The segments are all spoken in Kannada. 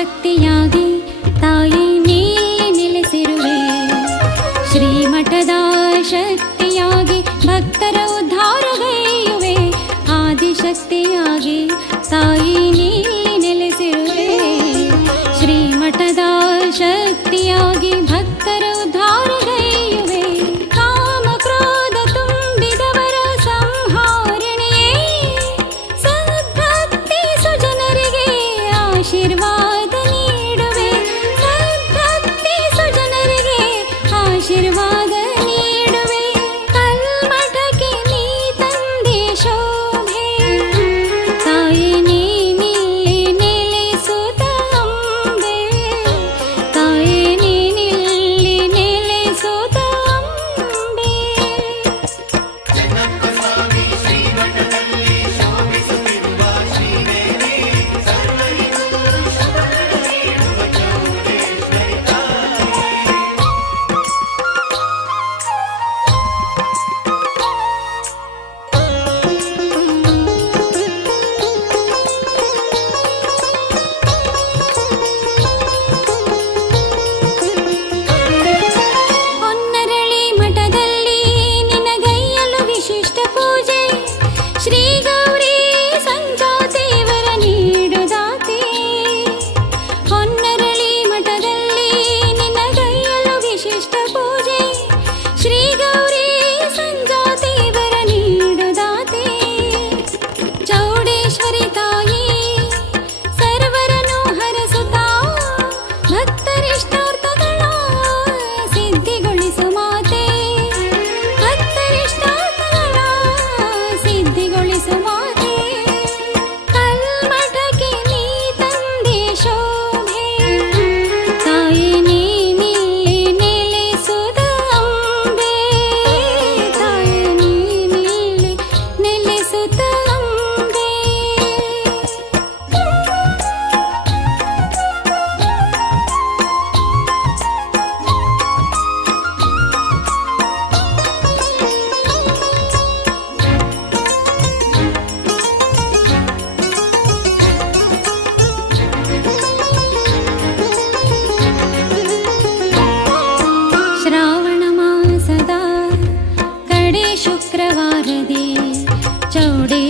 ಶಕ್ತಿಯಾಗಿ ತಾಯಿ ನೀ ನೆಲೆಸಿರುವೆ. ಶ್ರೀಮಠದ ಶಕ್ತಿಯಾಗಿ ಭಕ್ತರ ಉದ್ಧಾರಗೈಯುವೆ. ಆದಿಶಕ್ತಿಯಾಗಿ ತಾಯಿ ನೀ ನೆಲೆಸಿರುವೆ. ಶ್ರೀಮಠದ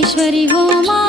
ईश्वरी हो मा